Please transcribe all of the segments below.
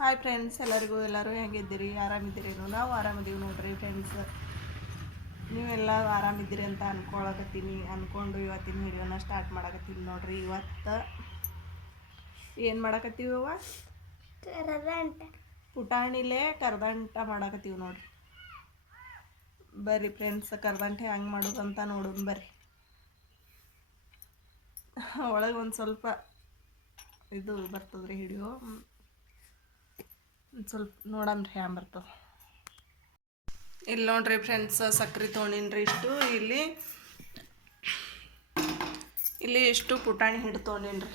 Hi friends, ಎಲ್ಲರೂ ಹೆಂಗಿದ್ದೀರಿ? ಆರಾಮಿದ್ದೀರೇನು? ನಾವು ಆರಾಮಿದ್ದೀವಿ ನೋಡ್ರಿ ಫ್ರೆಂಡ್ಸ್. ನೀವೆಲ್ಲ ಆರಾಮಿದ್ದೀರಿ ಅಂತ ಅಂದ್ಕೊಂಡು ಇವತ್ತಿನ ವಿಡಿಯೋನ ಸ್ಟಾರ್ಟ್ ಮಾಡಕತ್ತೀನಿ ನೋಡ್ರಿ. ಇವತ್ತು ಏನು ಮಾಡಕತ್ತೀವಿ? ಪುಟಾಣಿಲೇ ಕರ್ದಂಟ ಮಾಡಕತ್ತೀವಿ ನೋಡ್ರಿ. ಬರ್ರಿ ಫ್ರೆಂಡ್ಸ್, ಕರ್ದಂಟೆ ಹೆಂಗೆ ಮಾಡೋದಂತ ನೋಡೋಣ ಬರ್ರಿ. ಒಳಗೆ ಒಂದು ಸ್ವಲ್ಪ ಇದು ಬರ್ತದ್ರಿ ವಿಡಿಯೋ, ಸ್ವಲ್ಪ ನೋಡಮ್ರಿ ಹ್ಯಾಂಗೆ ಬರ್ತದೆ. ಇಲ್ಲಿ ನೋಡ್ರಿ ಫ್ರೆಂಡ್ಸ್, ಸಕ್ರೆ ತೊಗೊಂಡಿನ್ರಿ ಇಷ್ಟು. ಇಲ್ಲಿ ಇಷ್ಟು ಪುಟಾಣಿ ಹಿಟ್ಟು ತೊಗೊಂಡಿನ್ರಿ.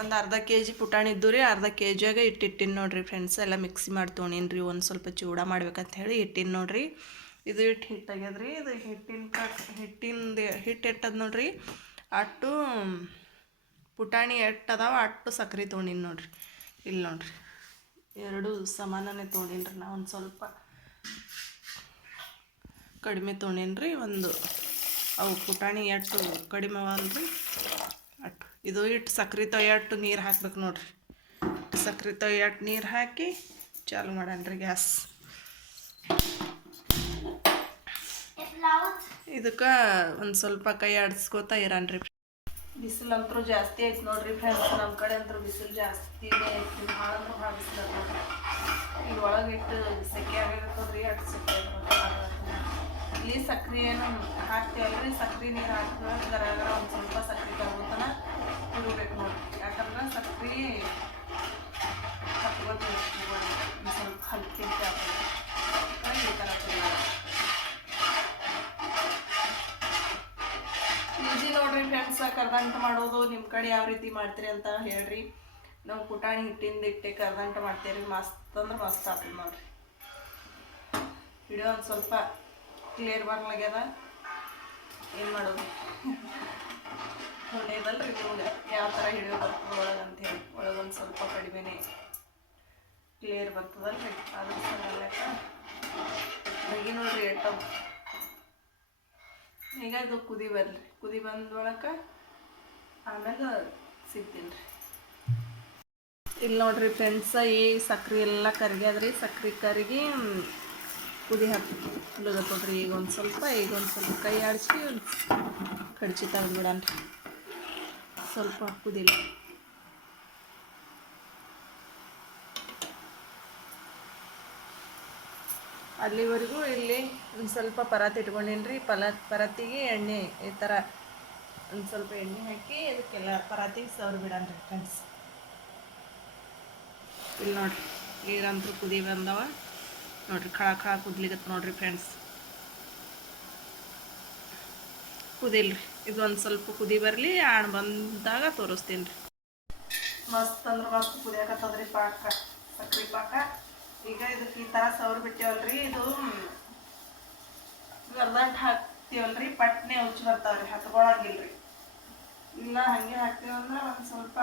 ಒಂದು ಅರ್ಧ kg ಪುಟಾಣಿ ಇದ್ದು ರೀ. ಅರ್ಧ kgಯಾಗ ಇಟ್ಟಿನ ನೋಡ್ರಿ ಫ್ರೆಂಡ್ಸ್. ಎಲ್ಲ ಮಿಕ್ಸಿ ಮಾಡಿ ತೊಗೊಂಡಿನ್ರಿ. ಒಂದು ಸ್ವಲ್ಪ ಚೂಡ ಮಾಡ್ಬೇಕಂತ ಹೇಳಿ ಇಟ್ಟಿನ ನೋಡ್ರಿ. ಇದು ಹಿಟ್ಟು ಆಗ್ಯದ್ರಿ. ಇದು ಹಿಟ್ಟು ಎಟ್ಟದ ನೋಡ್ರಿ. ಅಟ್ಟು ಪುಟಾಣಿ ಎಟ್ಟದಾವ ಅಟ್ಟು ಸಕ್ರೆ ತೊಗೊಂಡಿನಿ ನೋಡ್ರಿ. ಇಲ್ಲಿ ನೋಡ್ರಿ, ಎರಡು ಸಮಾನನೇ ತೊಗೊಂಡಿನ್ರಿ. ನಾ ಒಂದು ಸ್ವಲ್ಪ ಕಡಿಮೆ ತೊಗೊಂಡಿನ್ರಿ. ಒಂದು ಅವು ಪುಟಾಣಿ ಎಟ್ಟು ಕಡಿಮೆ ಅವಲ್ರಿ ಅಟ್ಟು. ಇದು ಇಟ್ಟು ಸಕ್ರೆ ತೊಯ್ಯಟ್ಟು ನೀರು ಹಾಕ್ಬೇಕು ನೋಡ್ರಿ. ಸಕ್ರೆ ತೊಯ್ಯಟ್ಟು ನೀರು ಹಾಕಿ ಚಾಲು ಮಾಡನ್ರಿ ಗ್ಯಾಸ್. ಇದಕ್ಕೆ ಒಂದು ಸ್ವಲ್ಪ ಕೈ ಆಡಿಸ್ಕೋತಾ ಇರನ್ರಿ. ಬಿಸಿಲಂತರೂ ಜಾಸ್ತಿ ಐತೆ ನೋಡ್ರಿ ಫ್ರೆಂಡ್ಸ್. ನಮ್ಮ ಕಡೆ ಅಂತೂ ಬಿಸಿಲು ಜಾಸ್ತಿನೇ ಐತಿ. ಭಾಳ ಅಂದ್ರೆ ಭಾಳ ಬಿಸಿಲು ನೋಡ್ರಿ. ಇಲ್ಲಿ ಒಳಗೆ ಇಟ್ಟು ಸೆಕೆ ಆಗಿರ್ತದ್ರಿ. ಅಷ್ಟು ಸೆಕೆ ಇಲ್ಲಿ ಸಕ್ರೆ ಏನು ಹಾಕ್ತೀವಲ್ರಿ, ಸಕ್ರೆ ನೀರು ಹಾಕಿದ್ರೆ ಗರ ಒಂದು ಸ್ವಲ್ಪ ಸಕ್ರೆ ತಗೋತನ ಇರಬೇಕು ನೋಡ್ರಿ. ಯಾಕಂದ್ರೆ ಸಕ್ರೆ ಹತ್ಕೋದು ಸ್ವಲ್ಪ ಹಲ್ಕಿಂತ ಈ ಥರ ಈಜಿ ನೋಡ್ರಿ ಫ್ರೆಂಡ್ಸ್ ಕರ್ದಂಟು ಮಾಡೋದು. ನಿಮ್ಮ ಕಡೆ ಯಾವ ರೀತಿ ಮಾಡ್ತೀರಿ ಅಂತ ಹೇಳ್ರಿ. ನಾವು ಪುಟಾಣಿ ಹಿಟ್ಟಿಂದ ಇಟ್ಟೆ ಕರ್ದಂಟು ಮಾಡ್ತೀವಿ. ಮಸ್ತ್ ಅಂದ್ರೆ ಮಸ್ತ್ ಆಗ್ತದೆ ನೋಡ್ರಿ. ವಿಡಿಯೋ ಒಂದು ಸ್ವಲ್ಪ ಕ್ಲಿಯರ್ ಬರ್ಲಾಗ್ಯದ. ಏನು ಮಾಡೋದು ಹೊಣೆದಲ್ರಿ ನಿಮ್ಗೆ ಯಾವ ಥರ ಹಿಡಿಯೋ ಬರ್ತದೆ ಒಳಗೆ ಅಂಥೇಳಿ. ಒಳಗೊಂದು ಸ್ವಲ್ಪ ಕಡಿಮೆನೇ ಕ್ಲಿಯರ್ ಬರ್ತದಲ್ರಿ. ಅದ್ರ ಸಲಕ್ಕ ಈಗ ನೋಡ್ರಿ ಎಟ್ಟವು. ಈಗ ಇದು ಕುದಿ ಬರ್ರಿ. ಕುದಿ ಬಂದೊಳಕ್ಕೆ ಆಮೇಲೆ ಸಿಗ್ತೀನಿ ರೀ. ಇಲ್ಲಿ ನೋಡ್ರಿ ಫ್ರೆಂಡ್ಸ, ಈ ಸಕ್ರೆ ಎಲ್ಲ ಕರಿಗ್ಯದ್ರಿ. ಸಕ್ರೆ ಕರಿಗಿ ಕುದಿ ಹಾಕ್ಲಗತ್ತದ್ರಿ. ಈಗ ಒಂದು ಸ್ವಲ್ಪ ಕೈ ಆಡಿಸಿ ಕಡ್ಚಿ ತೆಗೆದ್ಬಿಡನ್ರಿ. ಸ್ವಲ್ಪ ಕುದಿಲ್ಲ. ಅಲ್ಲಿವರೆಗೂ ಇಲ್ಲಿ ಒಂದು ಸ್ವಲ್ಪ ಪರಾತ್ ಇಟ್ಕೊಂಡಿನ್ರಿ. ಪರಾತಿಗೆ ಎಣ್ಣೆ ಈ ಥರ ಒಂದು ಸ್ವಲ್ಪ ಎಣ್ಣೆ ಹಾಕಿ ಇದಕ್ಕೆಲ್ಲ ಪರಾತಿಗೆ ಸವ್ರಿ ಬಿಡನ್ರಿ ಫ್ರೆಂಡ್ಸ್. ಇಲ್ಲಿ ನೋಡ್ರಿ, ನೀರಂತೂ ಕುದಿ ಬಂದವ ನೋಡ್ರಿ. ಖಳ ಕುದ್ಲಿಗತ್ತು ನೋಡ್ರಿ ಫ್ರೆಂಡ್ಸ್. ಕುದಿಲ್ರಿ. ಇದು ಒಂದು ಸ್ವಲ್ಪ ಕುದಿ ಬರಲಿ. ಆಣ್ ಬಂದಾಗ ತೋರಿಸ್ತೀನಿ ರೀ. ಮಸ್ತ್ ಅಂದ್ರೆ ಮಸ್ತ್ ಕುದಿಯಾಕತ್ತದ್ರಿ ಪಾಕ, ಸಕ್ರೆ ಪಾಕ. ಈಗ ಇದಕ್ಕೆ ಈ ಥರ ಸವ್ರು ಬಿಟ್ಟೇವಲ್ರಿ. ಇದು ಗರ್ದಂಟು ಹಾಕ್ತೀವಲ್ರಿ, ಪಟ್ನೆ ಉಚ್ಚಿ ಬರ್ತಾವ್ರಿ, ಹತ್ಕೊಳಂಗಿಲ್ರಿ. ಇಲ್ಲ ಹಾಗೆ ಹಾಕ್ತೀವಂದ್ರೆ ಒಂದು ಸ್ವಲ್ಪ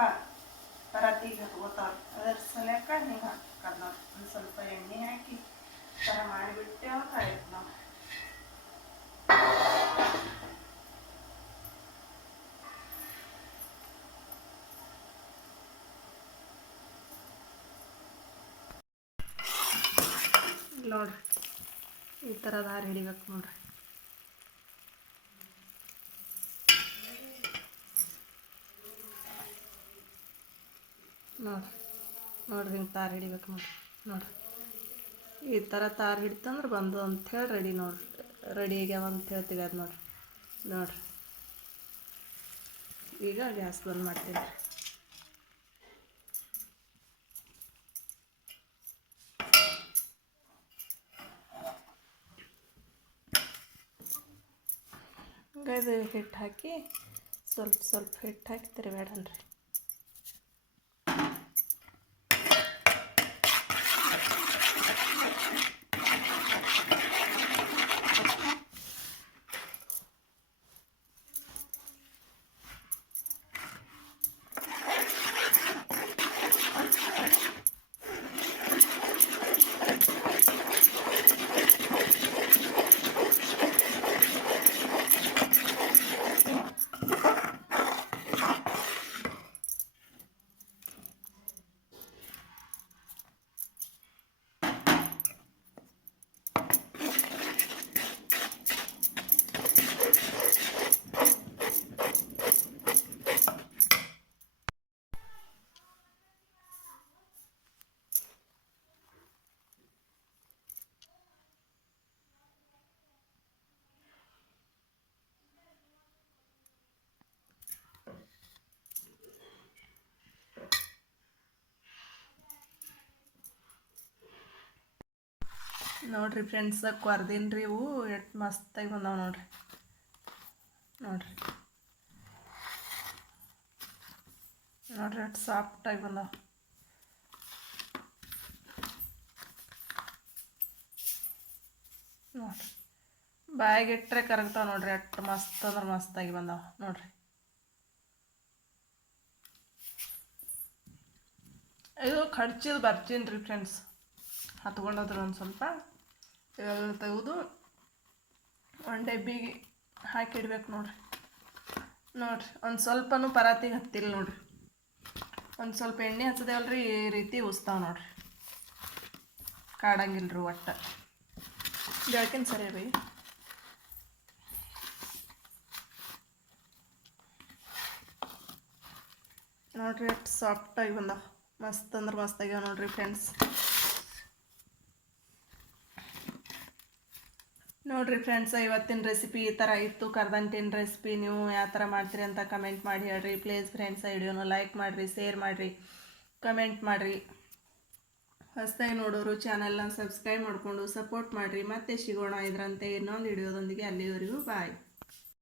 ಪರಾತಿಗೆ ಹತ್ಕೋತಾವ್ರಿ. ಅದ್ರ ಸಲಕ್ಕ ಹಿಂಗೆ ಹಾಕದ್ ನೋಡ್ರಿ. ಒಂದು ಸ್ವಲ್ಪ ಎಣ್ಣೆ ಹಾಕಿ ಈ ಥರ ಮಾಡಿಬಿಟ್ಟೇವಂದ್ರೆ ಆಯ್ತು ನಾವು. ನೋಡ್ರಿ, ಈ ಥರ ದಾರಿ ಹಿಡಿಬೇಕು ನೋಡ್ರಿ. ನೋಡ್ರಿ ಹಿಂಗೆ ತಾರು ಹಿಡಿಬೇಕು ನೋಡ್ರಿ. ಈ ಥರ ತಾರು ಹಿಡಿತಂದ್ರೆ ಬಂದು ಅಂಥೇಳಿ ರೆಡಿ ನೋಡ್ರಿ. ರೆಡಿ ಆಗ್ಯಾವ ಅಂತ ಹೇಳ್ತೀವಿ ಅದು ನೋಡ್ರಿ. ಈಗ ಗ್ಯಾಸ್ ಬಂದ್ ಮಾಡ್ತೀನಿ. ಇದು ಹಿಟ್ಟು ಹಾಕಿ ಸ್ವಲ್ಪ ಹಿಟ್ಟು ಹಾಕಿ ತಿರುಗಾಡನ್ರಿ. ನೋಡಿರಿ ಫ್ರೆಂಡ್ಸ್ ಕೊರ್ದೀನಿ ರೀ ಇವು ಎಷ್ಟು ಮಸ್ತಾಗಿ ಬಂದಾವೆ ನೋಡಿರಿ. ನೋಡಿರಿ ನೋಡಿರಿ ಎಷ್ಟು ಸಾಫ್ಟಾಗಿ ಬಂದಾವೆ. ನೋಡಿರಿ ಬಾಯಿಗೆ ಇಟ್ಟರೆ ಕರಗ್ತಾವೆ ನೋಡಿರಿ. ಎಷ್ಟು ಮಸ್ತ್ ಅಂದ್ರೆ ಮಸ್ತಾಗಿ ಬಂದಾವೆ ನೋಡಿರಿ. ಇದು ಖರ್ಚಿದು ಬರ್ತೀನಿ ರೀ ಫ್ರೆಂಡ್ಸ್. ಹತ್ಕೊಂಡೋದ್ರು ಒಂದು ಸ್ವಲ್ಪ ಇವೆಲ್ಲ ತೆಗೆದು ಒಂದು ಡಬ್ಬಿಗೆ ಹಾಕಿಡ್ಬೇಕು ನೋಡಿರಿ. ನೋಡಿರಿ ಒಂದು ಸ್ವಲ್ಪನೂ ಪರಾತಿಗೆ ಹತ್ತಿಲ್ಲ ನೋಡಿರಿ. ಒಂದು ಸ್ವಲ್ಪ ಎಣ್ಣೆ ಹಚ್ಚದೇವಲ್ರಿ ಈ ರೀತಿ ಉಸ್ತಾವೆ ನೋಡಿರಿ. ಕಾಡಂಗಿಲ್ಲ ರೀ ಒಟ್ಟು. ಬೆಳಕಿನ ಸರಿ ರೀ. ನೋಡಿರಿ ಎಷ್ಟು ಸಾಫ್ಟಾಗಿ ಬಂದಾವೆ. ಮಸ್ತ್ ಅಂದ್ರೆ ಮಸ್ತಾಗ್ಯಾವ ನೋಡಿರಿ ಫ್ರೆಂಡ್ಸ್. ನೋಡಿರಿ ಫ್ರೆಂಡ್ಸ್ ಇವತ್ತಿನ ರೆಸಿಪಿ ಈ ಥರ ಇತ್ತು. ಕರ್ದಂಟಿನ ರೆಸಿಪಿ ನೀವು ಯಾವ ಥರ ಮಾಡ್ತೀರಿ ಅಂತ ಕಮೆಂಟ್ ಮಾಡಿ ಹೇಳ್ರಿ ಪ್ಲೀಸ್ ಫ್ರೆಂಡ್ಸ್. ವಿಡಿಯೋನ ಲೈಕ್ ಮಾಡಿರಿ, ಶೇರ್ ಮಾಡಿರಿ, ಕಮೆಂಟ್ ಮಾಡಿರಿ. ಹೊಸದಾಗಿ ನೋಡೋರು ಚಾನಲ್ನ ಸಬ್ಸ್ಕ್ರೈಬ್ ಮಾಡಿಕೊಂಡು ಸಪೋರ್ಟ್ ಮಾಡಿರಿ. ಮತ್ತೆ ಸಿಗೋಣ ಇದರಂತೆ ಇನ್ನೊಂದು ವಿಡಿಯೋದೊಂದಿಗೆ. ಅಲ್ಲಿವರೆಗೂ ಬಾಯ್.